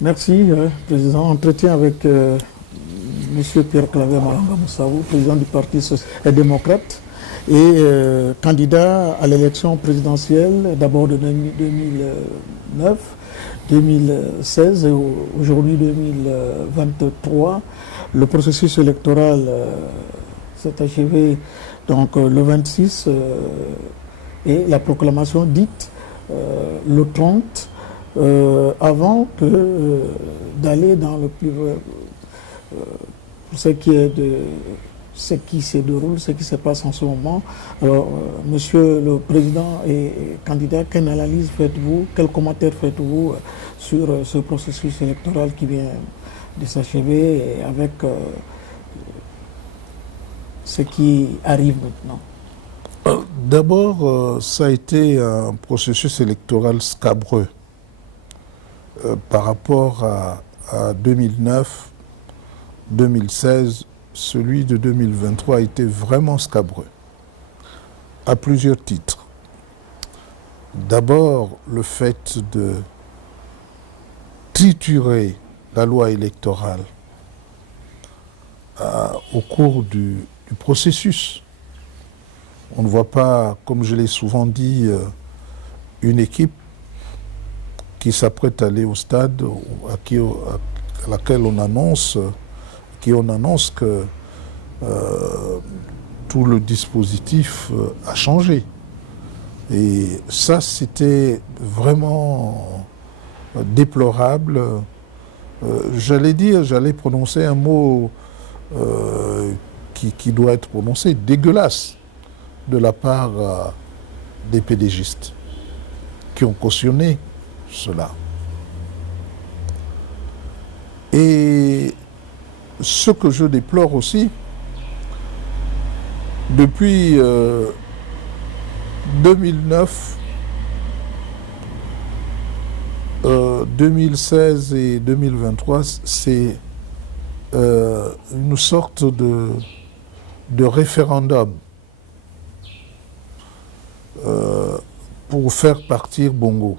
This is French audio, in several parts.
Merci, Président. Entretien avec M. Pierre-Claver Malanga Moussavou, président du Parti social et démocrate et candidat à l'élection présidentielle d'abord de 2009, 2016 et aujourd'hui 2023. Le processus électoral s'est achevé donc, le 26 et la proclamation dite le 30. Avant d'aller dans le plus ce qui est de ce qui se déroule, ce qui se passe en ce moment. Alors, Monsieur le Président et candidat, quelle analyse faites-vous, quel commentaire faites-vous sur ce processus électoral qui vient de s'achever et avec ce qui arrive maintenant? D'abord, ça a été un processus électoral scabreux. Par rapport à 2009, 2016, celui de 2023 a été vraiment scabreux, à plusieurs titres. D'abord, le fait de triturer la loi électorale au cours du processus. On ne voit pas, comme je l'ai souvent dit, une équipe qui s'apprête à aller au stade à laquelle on annonce que tout le dispositif a changé. Et ça, c'était vraiment déplorable. J'allais prononcer un mot qui doit être prononcé, dégueulasse, de la part des pédégistes qui ont cautionné cela. Et ce que je déplore aussi, depuis 2009, 2016 et 2023, c'est une sorte de référendum pour faire partir Bongo.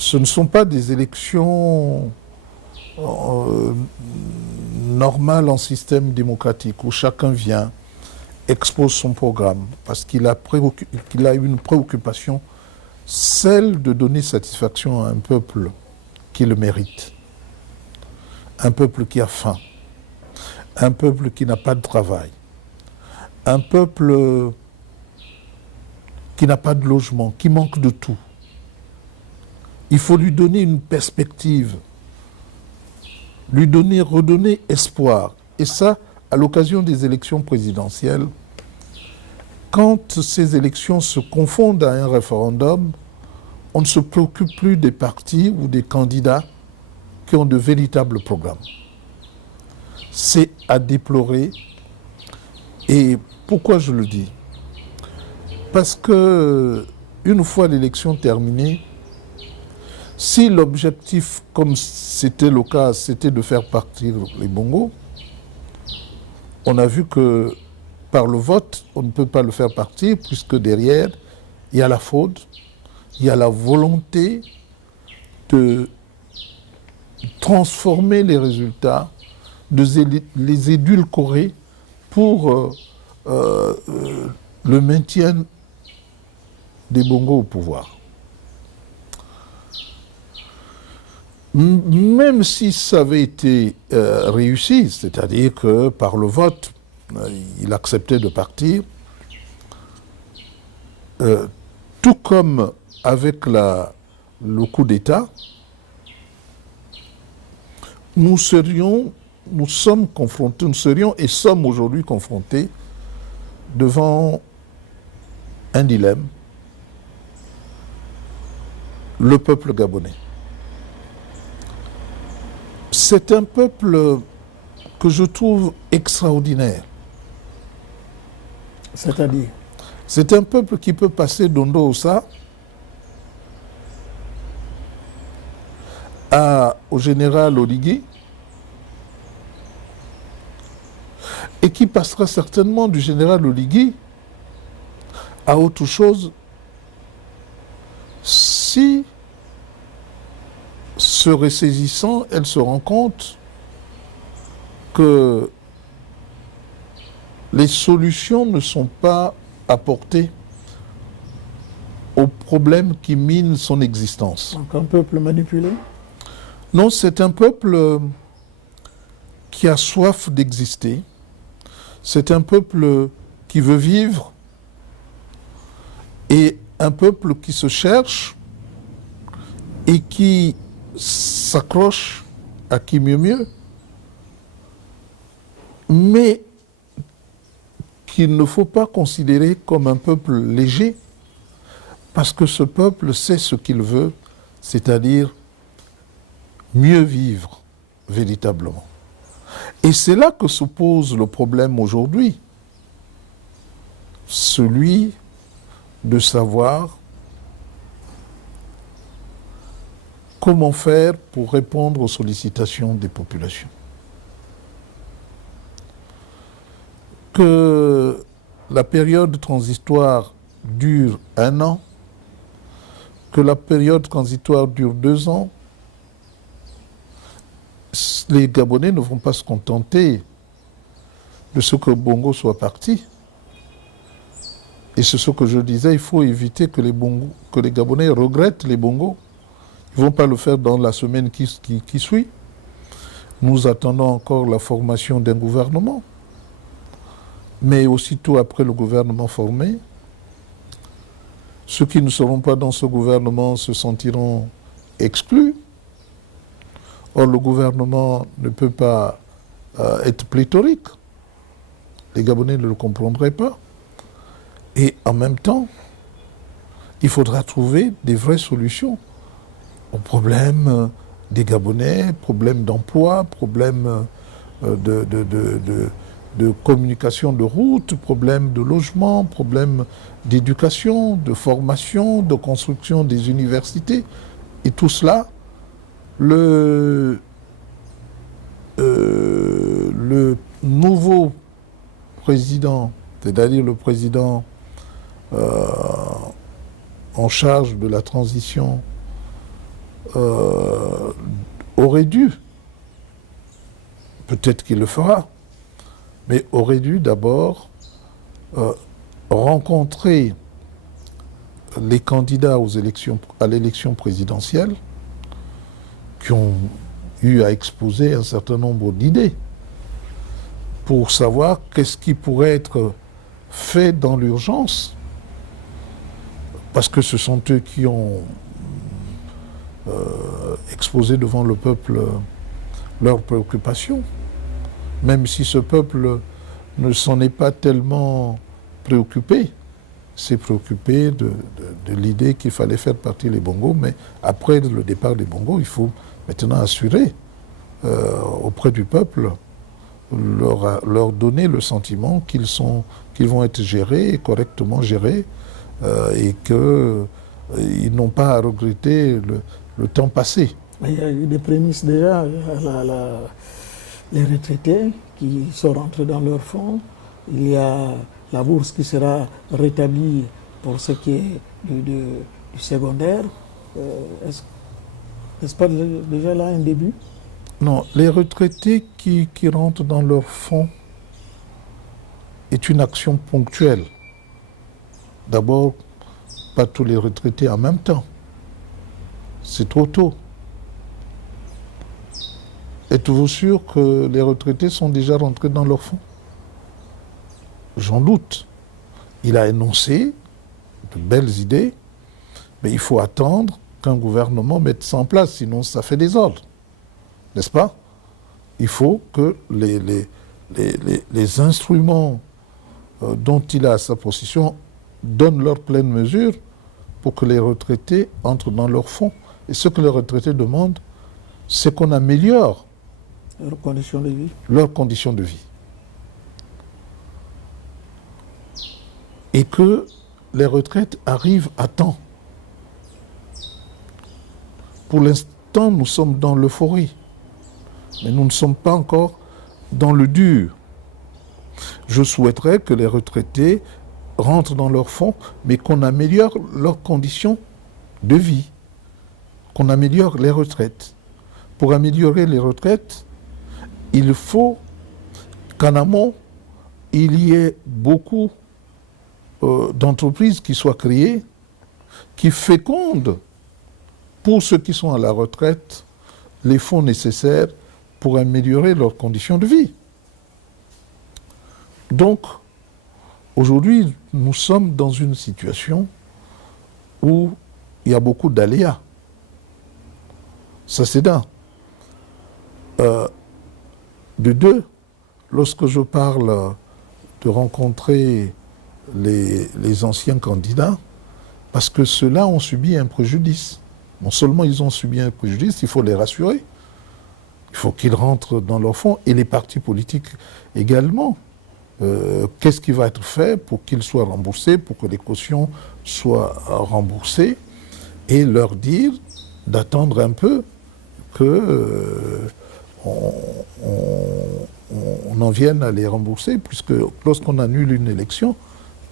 Ce ne sont pas des élections normales en système démocratique où chacun vient, expose son programme, parce qu'il a une préoccupation, celle de donner satisfaction à un peuple qui le mérite, un peuple qui a faim, un peuple qui n'a pas de travail, un peuple qui n'a pas de logement, qui manque de tout. Il faut lui donner une perspective, redonner espoir. Et ça, à l'occasion des élections présidentielles, quand ces élections se confondent à un référendum, on ne se préoccupe plus des partis ou des candidats qui ont de véritables programmes. C'est à déplorer. Et pourquoi je le dis? Parce que, une fois l'élection terminée, si l'objectif, comme c'était le cas, c'était de faire partir les Bongos, on a vu que par le vote, on ne peut pas le faire partir, puisque derrière, il y a la fraude, il y a la volonté de transformer les résultats, de les édulcorer pour le maintien des Bongos au pouvoir. Même si ça avait été réussi, c'est-à-dire que par le vote, il acceptait de partir, tout comme avec le coup d'État, nous serions et sommes aujourd'hui confrontés devant un dilemme, le peuple gabonais. C'est un peuple que je trouve extraordinaire. C'est-à-dire? C'est un peuple qui peut passer d'Ondo Ossa au général Oligui et qui passera certainement du général Oligui à autre chose si se ressaisissant, elle se rend compte que les solutions ne sont pas apportées aux problèmes qui minent son existence. Donc un peuple manipulé? Non, c'est un peuple qui a soif d'exister. C'est un peuple qui veut vivre et un peuple qui se cherche et qui s'accroche à qui mieux mieux, mais qu'il ne faut pas considérer comme un peuple léger, parce que ce peuple sait ce qu'il veut, c'est-à-dire mieux vivre véritablement. Et c'est là que se pose le problème aujourd'hui, celui de savoir comment faire pour répondre aux sollicitations des populations. Que la période transitoire dure 1 an, que la période transitoire dure 2 ans, les Gabonais ne vont pas se contenter de ce que Bongo soit parti. Et c'est ce que je disais, il faut éviter que les Gabonais regrettent les Bongos. Ils ne vont pas le faire dans la semaine qui suit. Nous attendons encore la formation d'un gouvernement. Mais aussitôt après le gouvernement formé, ceux qui ne seront pas dans ce gouvernement se sentiront exclus. Or, le gouvernement ne peut pas être pléthorique. Les Gabonais ne le comprendraient pas. Et en même temps, il faudra trouver des vraies solutions aux problèmes des Gabonais, problèmes d'emploi, problèmes de communication de route, problèmes de logement, problèmes d'éducation, de formation, de construction des universités. Et tout cela, le nouveau président, c'est-à-dire le président en charge de la transition, aurait dû, peut-être qu'il le fera, mais aurait dû d'abord rencontrer les candidats à l'élection présidentielle qui ont eu à exposer un certain nombre d'idées pour savoir qu'est-ce qui pourrait être fait dans l'urgence, parce que ce sont eux qui ont exposé devant le peuple leurs préoccupations, même si ce peuple ne s'en est pas tellement préoccupé. S'est préoccupé de l'idée qu'il fallait faire partir les Bongos, mais après le départ des Bongos, il faut maintenant assurer auprès du peuple, leur donner le sentiment qu'ils vont être gérés, correctement gérés, et qu'ils n'ont pas à regretter le temps passé. Il y a eu des prémices déjà, les retraités qui sont rentrés dans leur fonds, il y a la bourse qui sera rétablie pour ce qui est du secondaire. N'est-ce pas déjà là un début? Non, les retraités qui rentrent dans leur fonds est une action ponctuelle. D'abord, pas tous les retraités en même temps. C'est trop tôt. Êtes-vous sûr que les retraités sont déjà rentrés dans leur fonds? J'en doute. Il a énoncé de belles idées, mais il faut attendre qu'un gouvernement mette ça en place, sinon ça fait des ordres. N'est-ce pas? Il faut que les instruments dont il a à sa possession donnent leur pleine mesure pour que les retraités entrent dans leur fonds. Et ce que les retraités demandent, c'est qu'on améliore leurs conditions de vie. Leurs conditions de vie. Et que les retraites arrivent à temps. Pour l'instant, nous sommes dans l'euphorie, mais nous ne sommes pas encore dans le dur. Je souhaiterais que les retraités rentrent dans leur fonds, mais qu'on améliore leurs conditions de vie, qu'on améliore les retraites. pour améliorer les retraites, il faut qu'en amont, il y ait beaucoup d'entreprises qui soient créées, qui fécondent pour ceux qui sont à la retraite les fonds nécessaires pour améliorer leurs conditions de vie. Donc, aujourd'hui, nous sommes dans une situation où il y a beaucoup d'aléas. Ça, c'est d'un. De deux, lorsque je parle de rencontrer les anciens candidats, parce que ceux-là ont subi un préjudice. Non seulement ils ont subi un préjudice, il faut les rassurer. Il faut qu'ils rentrent dans leur fonds, et les partis politiques également. Qu'est-ce qui va être fait pour qu'ils soient remboursés, pour que les cautions soient remboursées, et leur dire d'attendre un peu que on en vienne à les rembourser, puisque lorsqu'on annule une élection,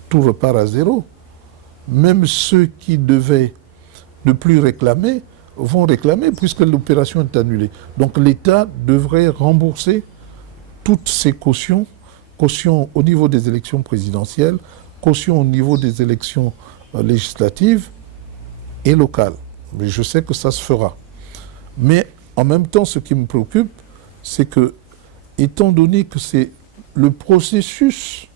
tout repart à zéro. Même ceux qui devaient ne plus réclamer vont réclamer, puisque l'opération est annulée. Donc l'État devrait rembourser toutes ces cautions au niveau des élections présidentielles, caution au niveau des élections législatives et locales. Mais je sais que ça se fera. Mais en même temps, ce qui me préoccupe, c'est que, étant donné que c'est le processus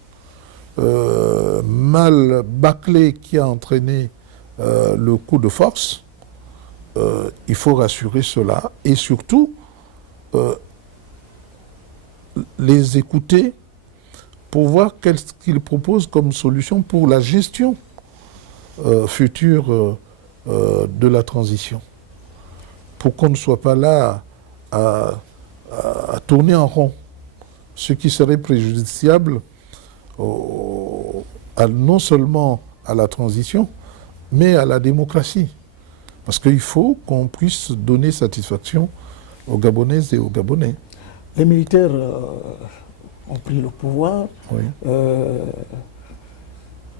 mal bâclé qui a entraîné le coup de force, il faut rassurer cela et surtout les écouter pour voir qu'est-ce qu'ils proposent comme solution pour la gestion future de la transition. Pour qu'on ne soit pas là à tourner en rond, ce qui serait préjudiciable non seulement à la transition, mais à la démocratie. Parce qu'il faut qu'on puisse donner satisfaction aux Gabonaises et aux Gabonais. Les militaires ont pris le pouvoir. Oui.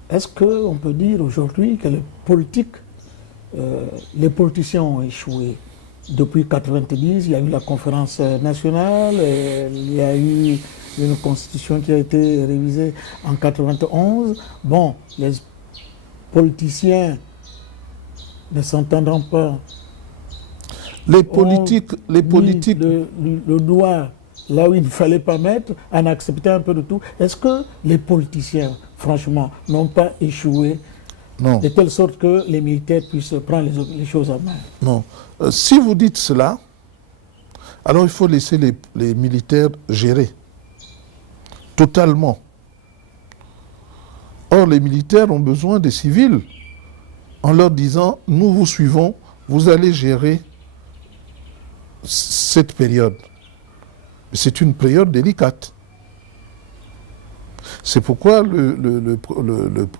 Est-ce qu'on peut dire aujourd'hui que les politiciens ont échoué? Depuis 1990, il y a eu la conférence nationale, il y a eu une constitution qui a été révisée en 1991. Bon, les politiciens ne s'entendront pas. Les politiques... Le doigt là où il ne fallait pas mettre, en acceptant un peu de tout. Est-ce que les politiciens, franchement, n'ont pas échoué? Non. De telle sorte que les militaires puissent prendre les choses en main? Non. Si vous dites cela, alors il faut laisser les militaires gérer. Totalement. Or, les militaires ont besoin des civils en leur disant « Nous vous suivons, vous allez gérer cette période. » C'est une période délicate. C'est pourquoi le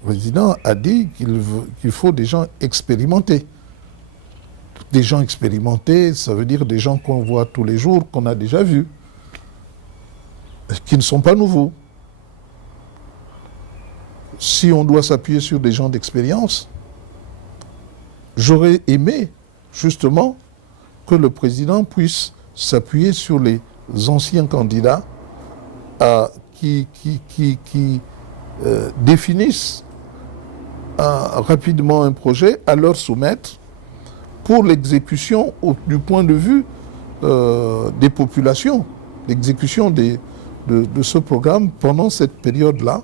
président a dit qu'il faut des gens expérimentés. Des gens expérimentés, ça veut dire des gens qu'on voit tous les jours, qu'on a déjà vus, qui ne sont pas nouveaux. Si on doit s'appuyer sur des gens d'expérience, j'aurais aimé, justement, que le président puisse s'appuyer sur les anciens candidats qui définissent rapidement un projet à leur soumettre pour l'exécution du point de vue des populations, l'exécution de ce programme pendant cette période-là,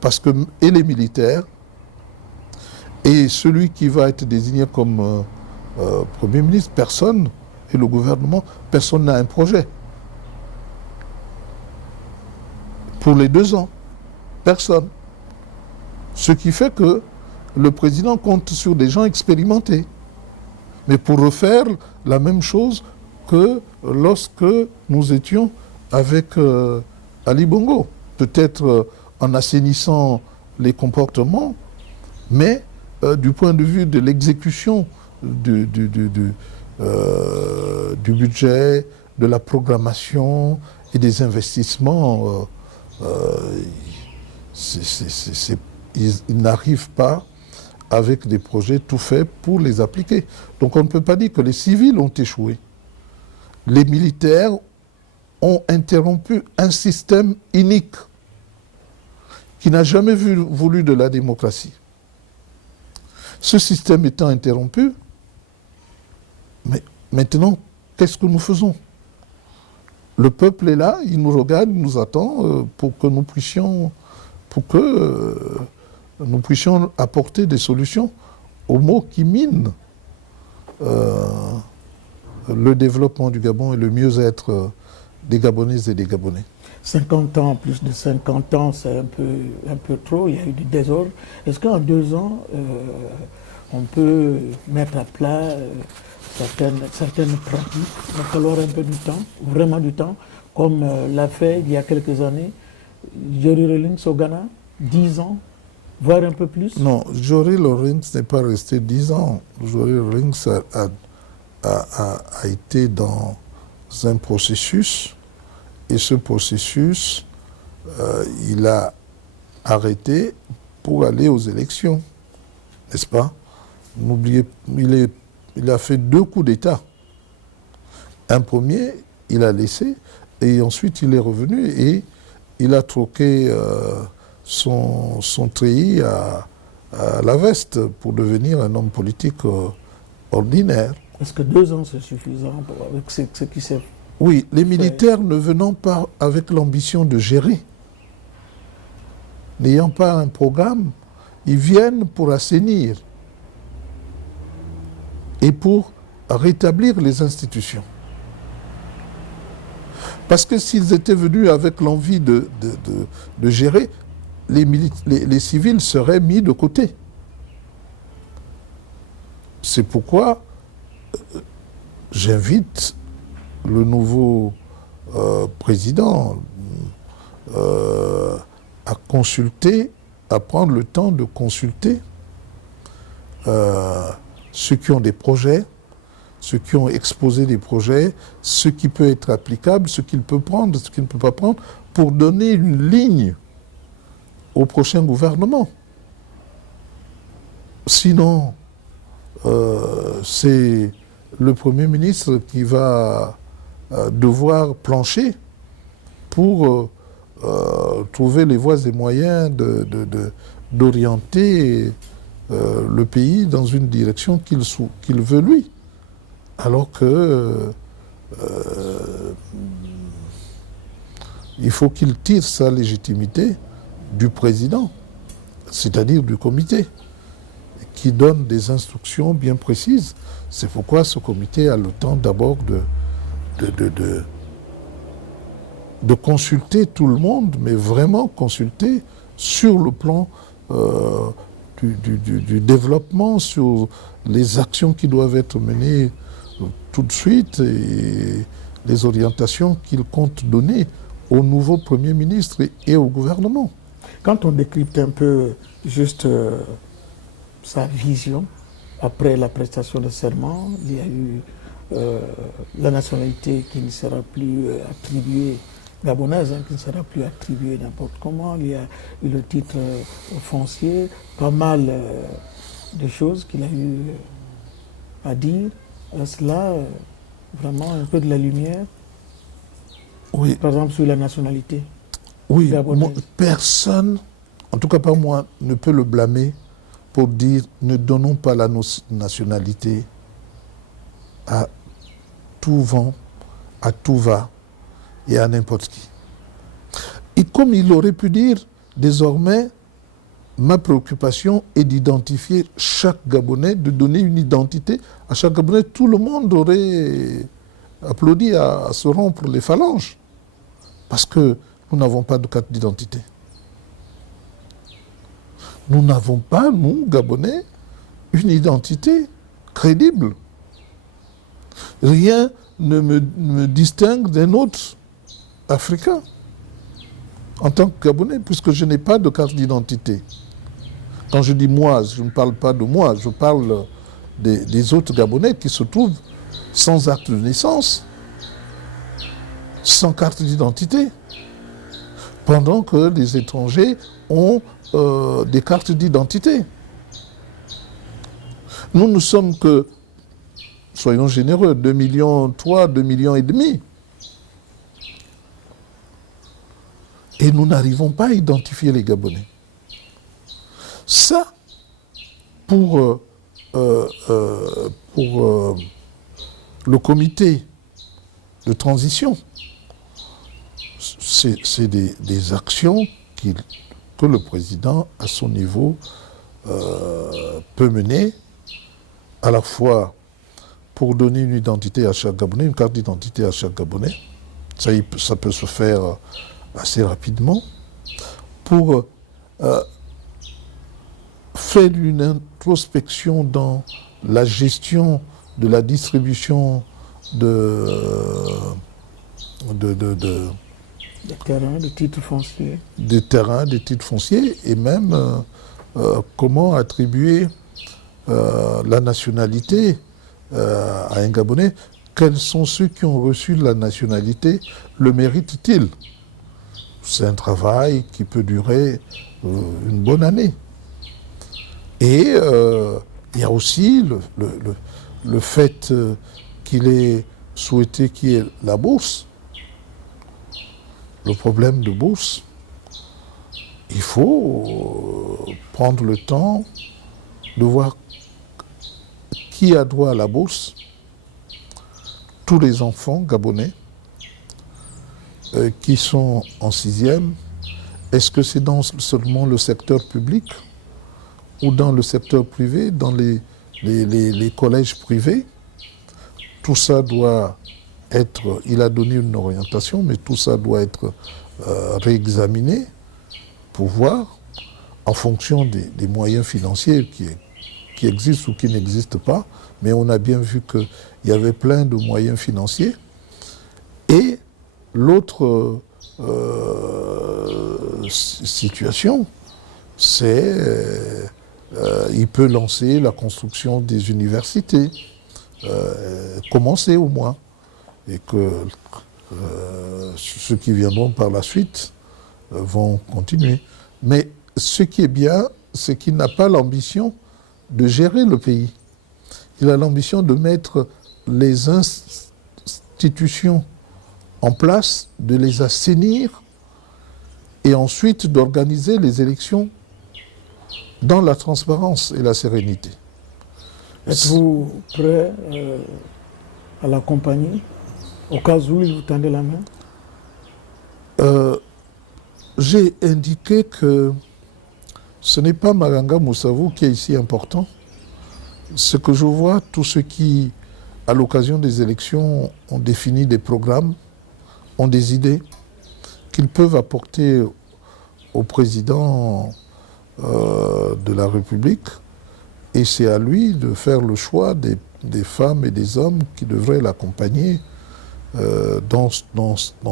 parce que et les militaires et celui qui va être désigné comme Premier ministre, personne, et le gouvernement, personne n'a un projet. Pour les 2 ans, personne. Ce qui fait que le président compte sur des gens expérimentés. Mais pour refaire la même chose que lorsque nous étions avec Ali Bongo. Peut-être en assainissant les comportements, mais du point de vue de l'exécution du budget, de la programmation et des investissements, ils n'arrivent pas avec des projets tout faits pour les appliquer. Donc on ne peut pas dire que les civils ont échoué. Les militaires ont interrompu un système inique qui n'a jamais voulu de la démocratie. Ce système étant interrompu, mais maintenant, qu'est-ce que nous faisons? Le peuple est là, il nous regarde, il nous attend pour que nous puissions apporter des solutions aux maux qui minent le développement du Gabon et le mieux-être des Gabonaises et des Gabonais. 50 ans, plus de 50 ans, c'est un peu trop, il y a eu du désordre. Est-ce qu'en 2 ans, on peut mettre à plat certaines pratiques? Il va falloir un peu du temps, vraiment du temps, comme l'a fait il y a quelques années Jory Rawlings au Ghana, 10 ans, voire un peu plus? Non, Jory Rawlings n'est pas resté 10 ans. Jory Rawlings a été dans un processus, et ce processus, il a arrêté pour aller aux élections, n'est-ce pas? N'oubliez, il a fait 2 coups d'État. Un premier, il a laissé, et ensuite il est revenu et il a troqué son treillis à la veste pour devenir un homme politique ordinaire. Est-ce que 2 ans c'est suffisant avec ce qui s'est... Oui, les militaires ne venant pas avec l'ambition de gérer, n'ayant pas un programme, ils viennent pour assainir et pour rétablir les institutions. Parce que s'ils étaient venus avec l'envie de gérer, les civils seraient mis de côté. C'est pourquoi j'invite le nouveau président à consulter, à prendre le temps de consulter ceux qui ont des projets, ceux qui ont exposé des projets, ce qui peut être applicable, ce qu'il peut prendre, ce qu'il ne peut pas prendre, pour donner une ligne au prochain gouvernement. Sinon, c'est le Premier ministre qui va devoir plancher pour trouver les voies et moyens d'orienter le pays dans une direction qu'il veut lui. Alors que il faut qu'il tire sa légitimité du président, c'est-à-dire du comité, qui donne des instructions bien précises. C'est pourquoi ce comité a le temps d'abord de consulter tout le monde, mais vraiment consulter sur le plan du développement, sur les actions qui doivent être menées tout de suite et les orientations qu'il compte donner au nouveau Premier ministre et au gouvernement. Quand on décrypte un peu juste sa vision, après la prestation de serment, il y a eu la nationalité qui ne sera plus attribuée, gabonaise, qui ne sera plus attribuée n'importe comment, il y a eu le titre foncier, pas mal de choses qu'il a eu à dire. Est-ce là vraiment un peu de la lumière? Oui. Par exemple sur la nationalité. Oui, personne, en tout cas pas moi, ne peut le blâmer pour dire ne donnons pas la nationalité à tout vent, à tout va et à n'importe qui. Et comme il aurait pu dire, désormais, ma préoccupation est d'identifier chaque Gabonais, de donner une identité à chaque Gabonais. Tout le monde aurait applaudi à se rompre les phalanges. Parce que nous n'avons pas de carte d'identité. Nous n'avons pas, nous, Gabonais, une identité crédible. Rien ne me distingue d'un autre Africain en tant que Gabonais, puisque je n'ai pas de carte d'identité. Quand je dis moi, je ne parle pas de moi, je parle des autres Gabonais qui se trouvent sans acte de naissance, sans carte d'identité, pendant que les étrangers ont des cartes d'identité. Nous ne sommes que, soyons généreux, 2,3 millions, 2,5 millions. Et nous n'arrivons pas à identifier les Gabonais. Ça, pour le comité de transition, c'est des actions que le président, à son niveau, peut mener, à la fois pour donner une identité à chaque Gabonais, une carte d'identité à chaque Gabonais. Ça peut se faire assez rapidement, pour faire une introspection dans la gestion de la distribution des terrains, des titres fonciers. Des terrains, des titres fonciers, et même comment attribuer la nationalité à un Gabonais. Quels sont ceux qui ont reçu la nationalité? Le méritent-ils? C'est un travail qui peut durer une bonne année. Et il y a aussi le fait qu'il ait souhaité qu'il y ait la bourse. Le problème de bourse, il faut prendre le temps de voir qui a droit à la bourse. Tous les enfants gabonais qui sont en 6e, est-ce que c'est dans seulement le secteur public ou dans le secteur privé, dans les collèges privés? Tout ça doit être, il a donné une orientation, mais tout ça doit être réexaminé pour voir, en fonction des moyens financiers qui existent ou qui n'existent pas, mais on a bien vu qu'il y avait plein de moyens financiers. Et l'autre situation, c'est il peut lancer la construction des universités, commencer au moins, et que ceux qui viendront par la suite vont continuer. Mais ce qui est bien, c'est qu'il n'a pas l'ambition de gérer le pays. Il a l'ambition de mettre les institutions en place, de les assainir et ensuite d'organiser les élections dans la transparence et la sérénité. Êtes-vous prêt à l'accompagner au cas où il vous tendait la main? J'ai indiqué que ce n'est pas Maganga Moussavou qui est ici important. Ce que je vois, tous ceux qui, à l'occasion des élections, ont défini des programmes, ont des idées qu'ils peuvent apporter au président de la République. Et c'est à lui de faire le choix des femmes et des hommes qui devraient l'accompagner dans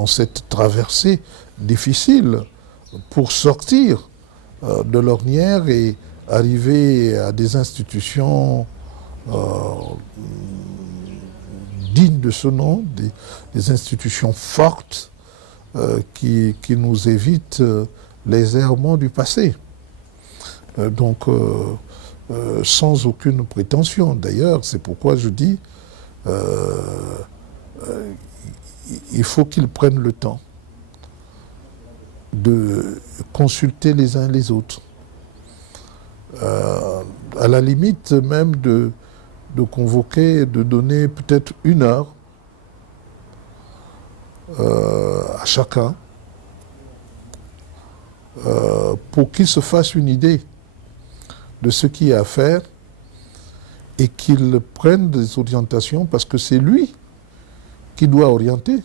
cette traversée difficile pour sortir de l'ornière et arriver à des institutions dignes de ce nom, des institutions fortes qui nous évitent les errements du passé. Donc, sans aucune prétention. D'ailleurs, c'est pourquoi je dis il faut qu'ils prennent le temps de consulter les uns les autres. À la limite même de convoquer, de donner peut-être 1 heure à chacun pour qu'il se fasse une idée de ce qu'il y a à faire et qu'il prenne des orientations, parce que c'est lui qui doit orienter.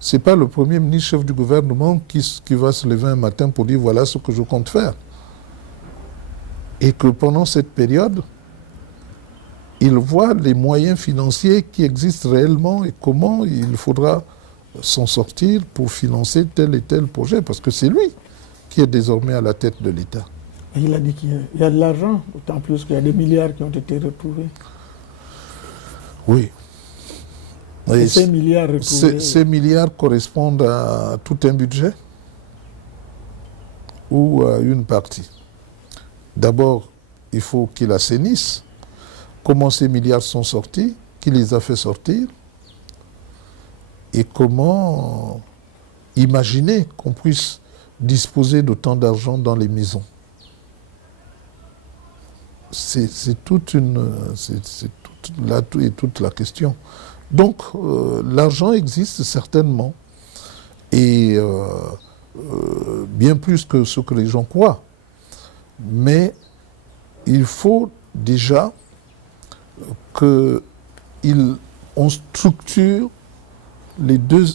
Ce n'est pas le Premier ministre, chef du gouvernement, qui va se lever un matin pour dire voilà ce que je compte faire. Et que pendant cette période, il voit les moyens financiers qui existent réellement et comment il faudra s'en sortir pour financer tel et tel projet, parce que c'est lui qui est désormais à la tête de l'État. Il a dit qu'il y a de l'argent, d'autant plus qu'il y a des milliards qui ont été retrouvés. Oui. Et ces milliards retrouvés... Ces milliards correspondent à tout un budget ou à une partie. D'abord, il faut qu'il assainisse, comment ces milliards sont sortis, qui les a fait sortir, et comment imaginer qu'on puisse disposer d'autant d'argent dans les maisons. C'est toute la question. Donc, l'argent existe certainement, et bien plus que ce que les gens croient. Mais il faut déjà qu'on structure les deux.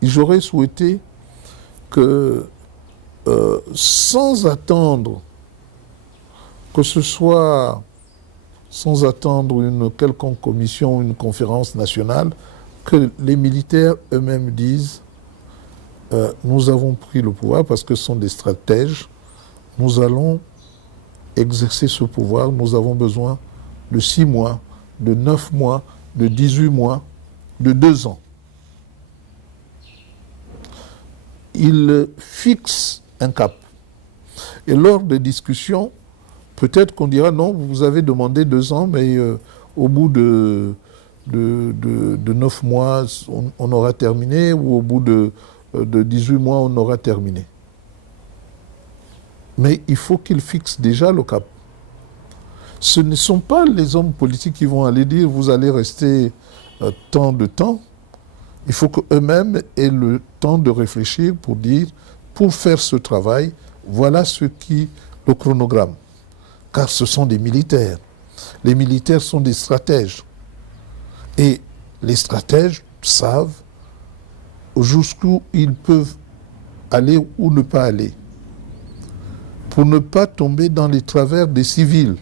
J'aurais souhaité que, sans attendre une quelconque commission, une conférence nationale, que les militaires eux-mêmes disent nous avons pris le pouvoir parce que ce sont des stratèges, nous allons exercer ce pouvoir, nous avons besoin de 6 mois, de 9 mois, de 18 mois, de 2 ans. Ils fixent un cap. Et lors des discussions, peut-être qu'on dira non, vous avez demandé 2 ans, mais au bout de 9 mois, on aura terminé, ou au bout de 18 mois, on aura terminé. Mais il faut qu'ils fixent déjà le cap. Ce ne sont pas les hommes politiques qui vont aller dire vous allez rester tant de temps. Il faut qu'eux-mêmes aient le temps de réfléchir pour dire, pour faire ce travail, voilà le chronogramme. Car ce sont des militaires. Les militaires sont des stratèges. Et les stratèges savent jusqu'où ils peuvent aller ou ne pas aller, pour ne pas tomber dans les travers des civils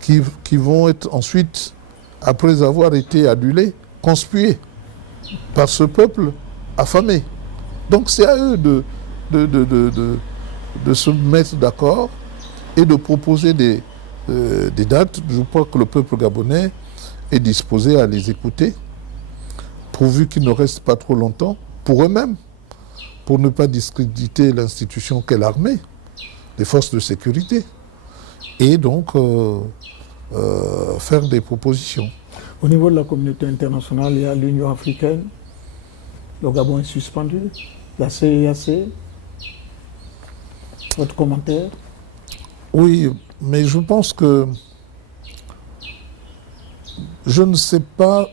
qui vont être ensuite, après avoir été adulés, conspués par ce peuple affamé. Donc c'est à eux de se mettre d'accord et de proposer des dates. Je crois que le peuple gabonais est disposé à les écouter, pourvu qu'ils ne restent pas trop longtemps, pour eux-mêmes, pour ne pas discréditer l'institution qu'est l'armée, les forces de sécurité, et donc faire des propositions. Au niveau de la communauté internationale, il y a l'Union africaine, le Gabon est suspendu, la CEAC. Votre commentaire? Oui, mais je pense que je ne sais pas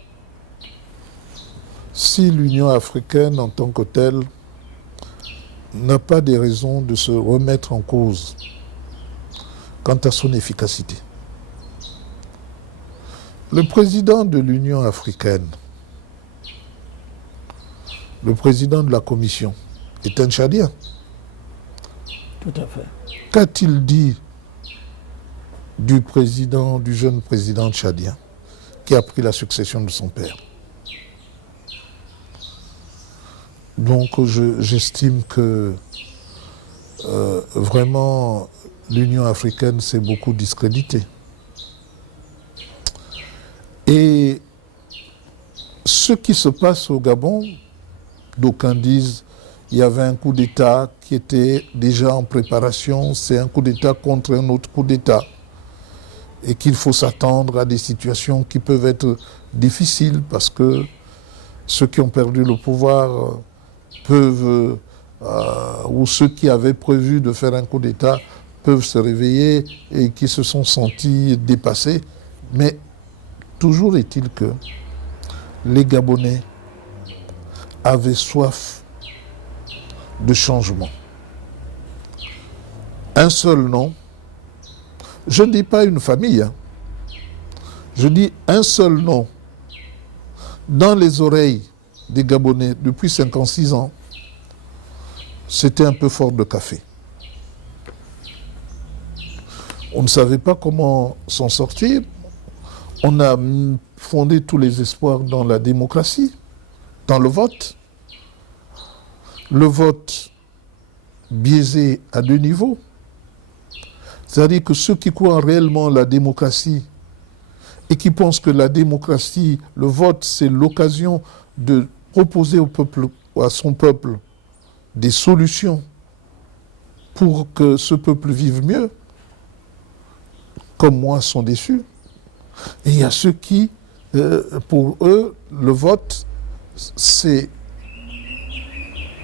si l'Union africaine en tant que telle n'a pas des raisons de se remettre en cause quant à son efficacité. Le président de l'Union africaine, le président de la Commission, est un Tchadien. Tout à fait. Qu'a-t-il dit du jeune président tchadien qui a pris la succession de son père? Donc j'estime que vraiment l'Union africaine s'est beaucoup discréditée. Et ce qui se passe au Gabon, d'aucuns disent il y avait un coup d'État qui était déjà en préparation, c'est un coup d'État contre un autre coup d'État, et qu'il faut s'attendre à des situations qui peuvent être difficiles parce que ceux qui ont perdu le pouvoir peuvent, ou ceux qui avaient prévu de faire un coup d'État peuvent se réveiller et qui se sont sentis dépassés. Mais toujours est-il que les Gabonais avaient soif de changement. Un seul nom, je ne dis pas une famille, je dis un seul nom, dans les oreilles des Gabonais depuis 56 ans, c'était un peu fort de café. On ne savait pas comment s'en sortir. On a fondé tous les espoirs dans la démocratie, dans le vote. Le vote biaisé à 2 niveaux. C'est-à-dire que ceux qui croient réellement la démocratie et qui pensent que la démocratie, le vote, c'est l'occasion de proposer au peuple, à son peuple, des solutions pour que ce peuple vive mieux, comme moi, sont déçus. Et il y a ceux qui, pour eux, le vote, c'est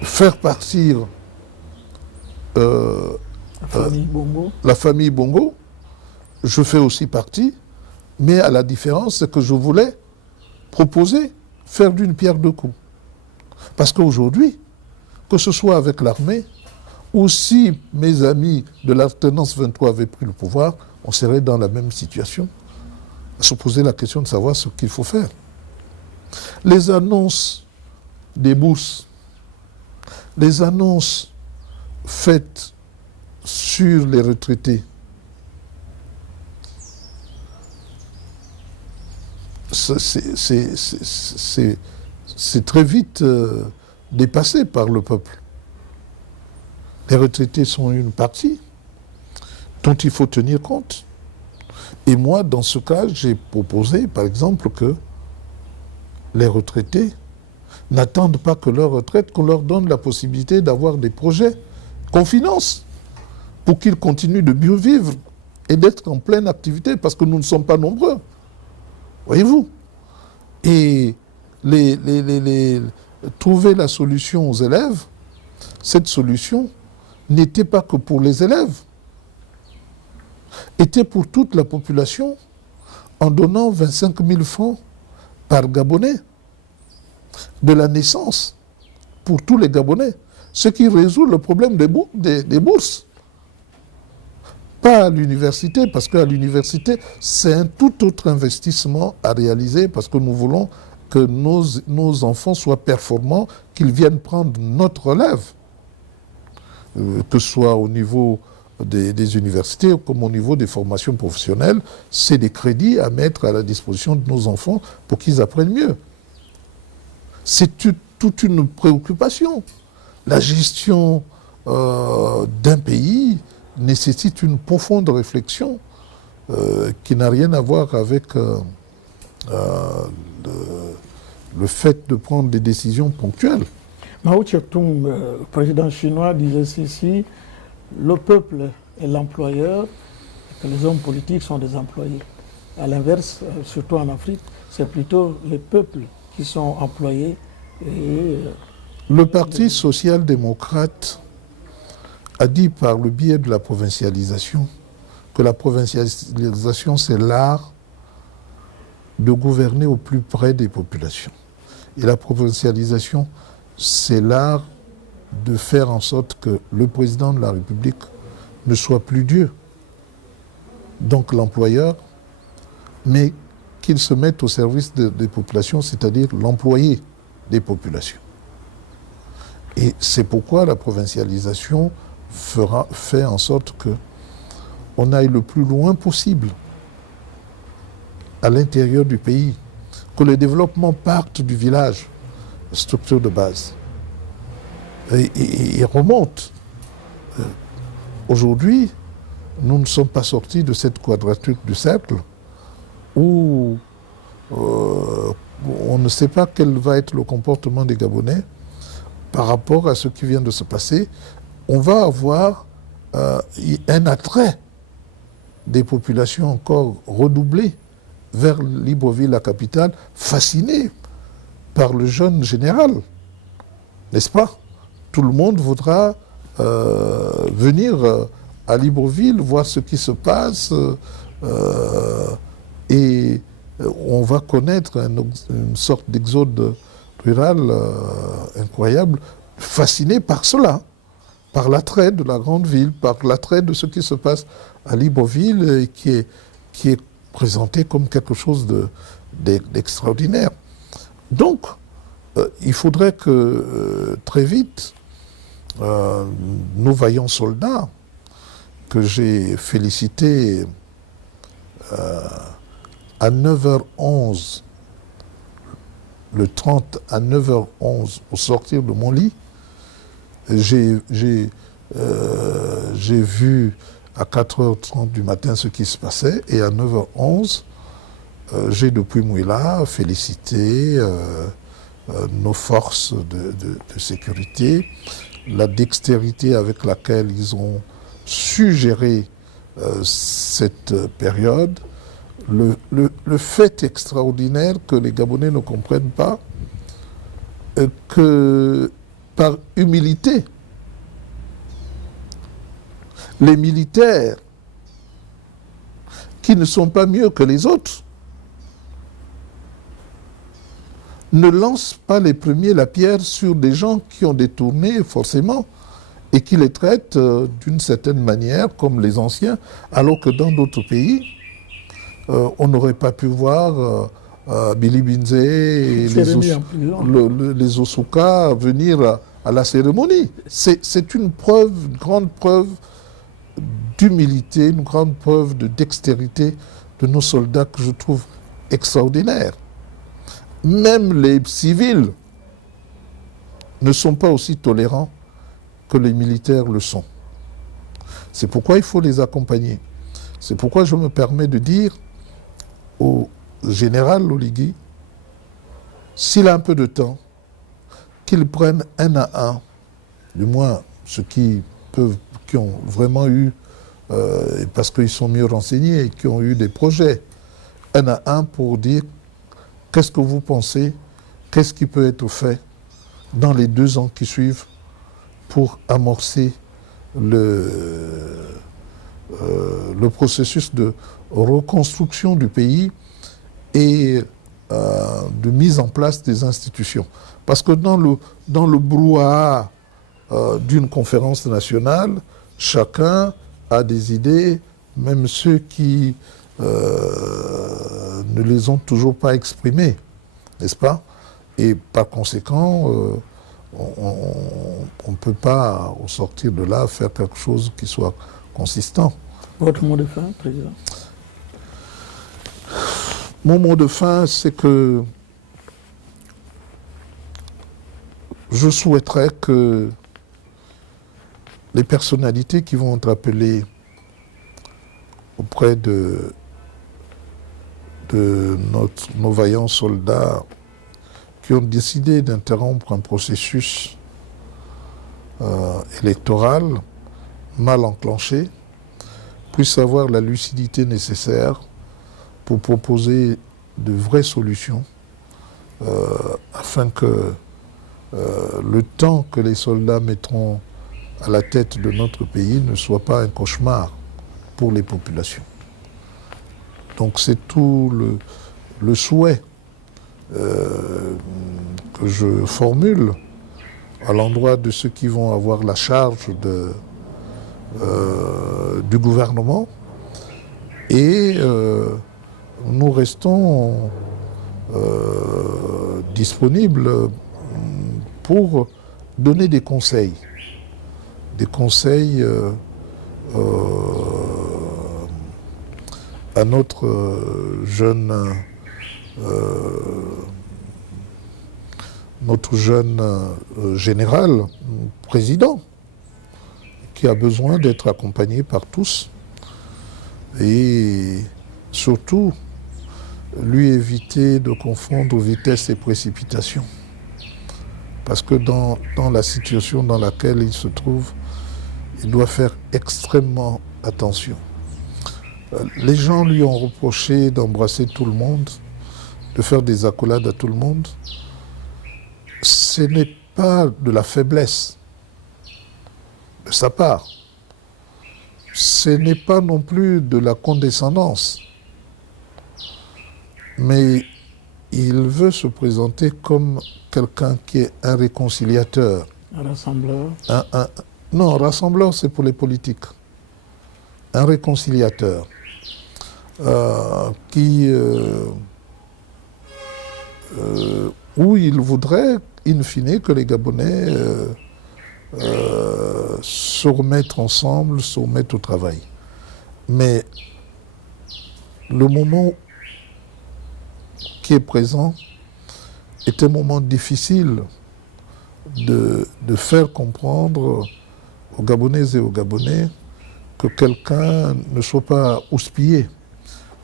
faire partir La famille Bongo. Je fais aussi partie, mais à la différence, c'est que je voulais proposer, faire d'une pierre deux coups. Parce qu'aujourd'hui, que ce soit avec l'armée, ou si mes amis de l'alternance 23 avaient pris le pouvoir, on serait dans la même situation, à se poser la question de savoir ce qu'il faut faire. Les annonces des bourses, les annonces faites sur les retraités, c'est très vite dépassé par le peuple. Les retraités sont une partie dont il faut tenir compte. Et moi, dans ce cas, j'ai proposé, par exemple, que les retraités n'attendent pas que leur retraite, qu'on leur donne la possibilité d'avoir des projets qu'on finance pour qu'ils continuent de mieux vivre et d'être en pleine activité, parce que nous ne sommes pas nombreux. Voyez-vous? Et trouver la solution aux élèves, cette solution n'était pas que pour les élèves, était pour toute la population en donnant 25 000 francs par Gabonais de la naissance pour tous les Gabonais, ce qui résout le problème des bourses. Pas à l'université, parce qu'à l'université, c'est un tout autre investissement à réaliser, parce que nous voulons que nos enfants soient performants, qu'ils viennent prendre notre relève, que ce soit au niveau des universités comme au niveau des formations professionnelles. C'est des crédits à mettre à la disposition de nos enfants pour qu'ils apprennent mieux. C'est toute une préoccupation. La gestion d'un pays nécessite une profonde réflexion qui n'a rien à voir avec le fait de prendre des décisions ponctuelles. Mao Tse-tung, président chinois, disait ceci: le peuple est l'employeur et que les hommes politiques sont des employés. À l'inverse, surtout en Afrique, c'est plutôt les peuples qui sont employés. Le Parti social-démocrate a dit par le biais de la provincialisation que la provincialisation, c'est l'art de gouverner au plus près des populations. Et la provincialisation, c'est l'art de faire en sorte que le président de la République ne soit plus Dieu, donc l'employeur, mais qu'il se mette au service des populations, c'est-à-dire l'employé des populations. Et c'est pourquoi la provincialisation fait en sorte qu'on aille le plus loin possible à l'intérieur du pays, que le développement parte du village, structure de base, et remonte. Aujourd'hui, nous ne sommes pas sortis de cette quadrature du cercle où on ne sait pas quel va être le comportement des Gabonais par rapport à ce qui vient de se passer. On va avoir un attrait des populations encore redoublé vers Libreville, la capitale, fasciné par le jeune général, n'est-ce pas? Tout le monde voudra venir à Libreville, voir ce qui se passe, et on va connaître une sorte d'exode rural incroyable, fasciné par cela, par l'attrait de la grande ville, par l'attrait de ce qui se passe à Libreville, et qui est présenté comme quelque chose d'extraordinaire. Donc, il faudrait que très vite, nos vaillants soldats, que j'ai félicités à 9h11, le 30 à 9h11, au sortir de mon lit, j'ai vu à 4h30 du matin ce qui se passait, et à 9h11, j'ai depuis Mouila félicité nos forces de sécurité, la dextérité avec laquelle ils ont su gérer cette période. Le fait extraordinaire que les Gabonais ne comprennent pas, que par humilité, les militaires qui ne sont pas mieux que les autres ne lancent pas les premiers la pierre sur des gens qui ont détourné forcément et qui les traitent d'une certaine manière comme les anciens, alors que dans d'autres pays, on n'aurait pas pu voir Billy Binze et les Osuka venir à la cérémonie. C'est une preuve, une grande preuve d'humilité, une grande preuve de dextérité de nos soldats que je trouve extraordinaire. Même les civils ne sont pas aussi tolérants que les militaires le sont. C'est pourquoi il faut les accompagner. C'est pourquoi je me permets de dire au général Oligui, s'il a un peu de temps, qu'il prenne un à un, du moins ceux qui ont vraiment eu, parce qu'ils sont mieux renseignés et qui ont eu des projets, un à un pour dire qu'est-ce que vous pensez, qu'est-ce qui peut être fait dans les 2 ans qui suivent pour amorcer le processus de reconstruction du pays et de mise en place des institutions. Parce que dans le brouhaha d'une conférence nationale, chacun a des idées, même ceux qui ne les ont toujours pas exprimées, n'est-ce pas? Et par conséquent, on ne peut pas, au sortir de là, faire quelque chose qui soit consistant. Votre mot de fin, Président? Mon mot de fin, c'est que je souhaiterais que les personnalités qui vont être appelées auprès de nos vaillants soldats qui ont décidé d'interrompre un processus électoral mal enclenché puissent avoir la lucidité nécessaire pour proposer de vraies solutions afin que le temps que les soldats mettront à la tête de notre pays ne soit pas un cauchemar pour les populations. Donc c'est tout le souhait que je formule à l'endroit de ceux qui vont avoir la charge du gouvernement. Et nous restons disponibles pour donner des conseils à notre jeune général, président, qui a besoin d'être accompagné par tous et surtout lui éviter de confondre vitesse et précipitation. Parce que dans la situation dans laquelle il se trouve, il doit faire extrêmement attention. Les gens lui ont reproché d'embrasser tout le monde, de faire des accolades à tout le monde. Ce n'est pas de la faiblesse de sa part. Ce n'est pas non plus de la condescendance. Mais il veut se présenter comme quelqu'un qui est un réconciliateur. Un rassembleur. Non, un rassembleur, c'est pour les politiques. Un réconciliateur où il voudrait, in fine, que les Gabonais se remettent ensemble, se remettent au travail. Mais le moment qui est présent est un moment difficile de faire comprendre aux Gabonaises et aux Gabonais que quelqu'un ne soit pas houspillé,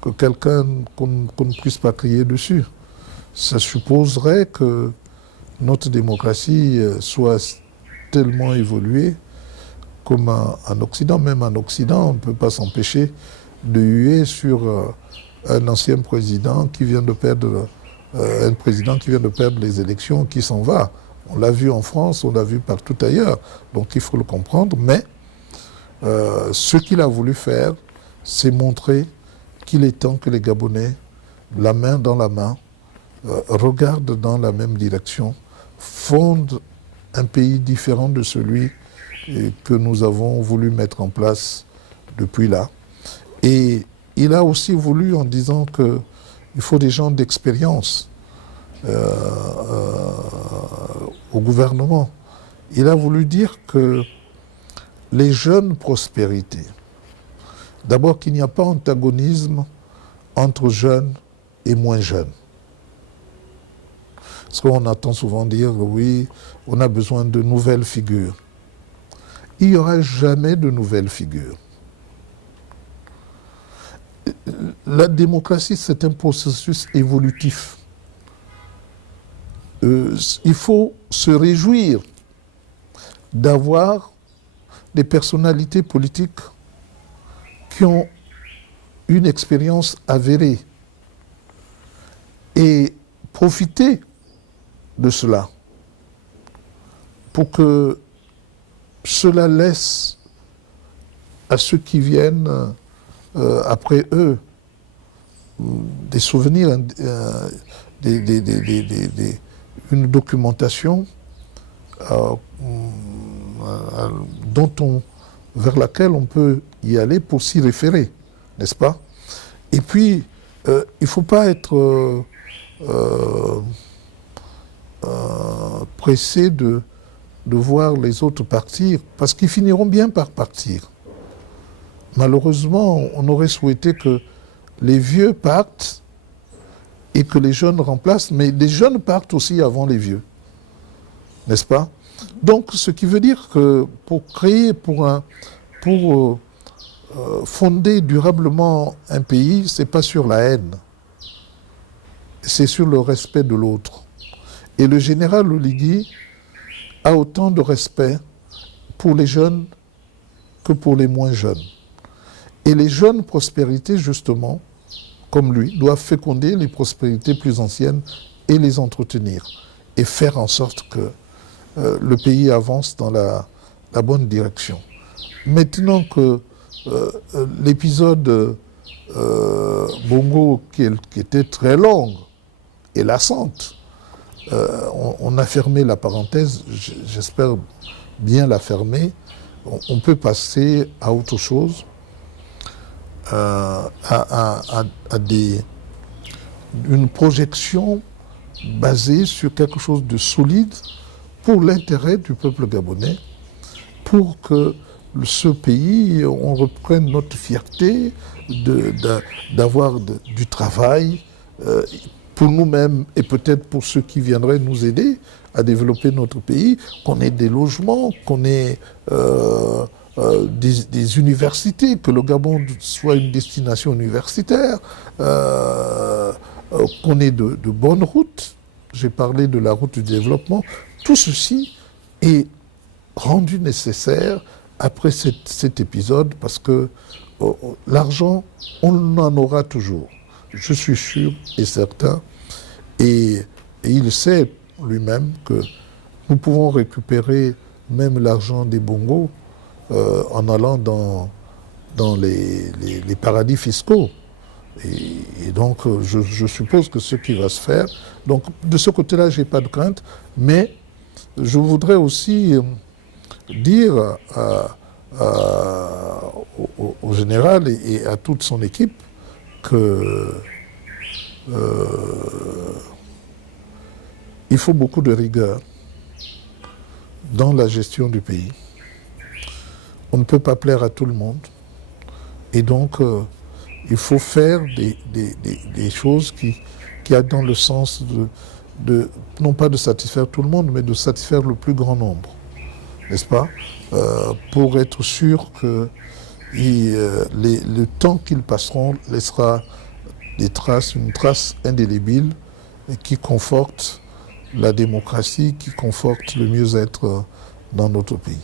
que quelqu'un qu'on ne puisse pas crier dessus. Ça supposerait que notre démocratie soit tellement évoluée comme en Occident. Même en Occident, on ne peut pas s'empêcher de huer sur un ancien président qui vient de perdre, un président qui vient de perdre les élections, qui s'en va. On l'a vu en France, on l'a vu partout ailleurs. Donc il faut le comprendre. Mais ce qu'il a voulu faire, c'est montrer qu'il est temps que les Gabonais, la main dans la main, regardent dans la même direction, fondent un pays différent de celui que nous avons voulu mettre en place depuis là. Et il a aussi voulu, en disant qu'il faut des gens d'expérience au gouvernement, il a voulu dire que les jeunes prospérités, d'abord qu'il n'y a pas antagonisme entre jeunes et moins jeunes. Parce qu'on entend souvent dire, oui, on a besoin de nouvelles figures. Il n'y aura jamais de nouvelles figures. La démocratie, c'est un processus évolutif. Il faut se réjouir d'avoir des personnalités politiques qui ont une expérience avérée et profiter de cela pour que cela laisse à ceux qui viennent après eux des souvenirs, une documentation vers laquelle on peut y aller pour s'y référer, n'est-ce pas? Et puis, il ne faut pas être pressé de voir les autres partir, parce qu'ils finiront bien par partir. Malheureusement, on aurait souhaité que les vieux partent et que les jeunes remplacent, mais les jeunes partent aussi avant les vieux, n'est-ce pas? Donc, ce qui veut dire que pour créer, pour fonder durablement un pays, c'est pas sur la haine, c'est sur le respect de l'autre. Et le général Oligui a autant de respect pour les jeunes que pour les moins jeunes. Et les jeunes prospérités, justement, comme lui, doivent féconder les prospérités plus anciennes et les entretenir. Et faire en sorte que le pays avance dans la bonne direction. Maintenant que l'épisode Bongo, qui était très long et lassante, on a fermé la parenthèse, j'espère bien la fermer, on peut passer à autre chose, une projection basée sur quelque chose de solide pour l'intérêt du peuple gabonais, pour que ce pays, on reprenne notre fierté d'avoir du travail pour nous-mêmes et peut-être pour ceux qui viendraient nous aider à développer notre pays, qu'on ait des logements, qu'on ait des universités, que le Gabon soit une destination universitaire, qu'on ait de bonnes routes. J'ai parlé de la route du développement. Tout ceci est rendu nécessaire après cet épisode parce que l'argent, on en aura toujours. Je suis sûr et certain. Et il sait lui-même que nous pouvons récupérer même l'argent des bongos en allant dans les paradis fiscaux. Et donc, je suppose que ce qui va se faire. Donc, de ce côté-là, je n'ai pas de crainte. Mais je voudrais aussi dire au général et à toute son équipe que il faut beaucoup de rigueur dans la gestion du pays. On ne peut pas plaire à tout le monde. Et donc, il faut faire des choses qui aillent dans le sens non pas de satisfaire tout le monde, mais de satisfaire le plus grand nombre, n'est-ce pas? Pour être sûr que le temps qu'ils passeront laissera une trace indélébile qui conforte la démocratie, qui conforte le mieux-être dans notre pays.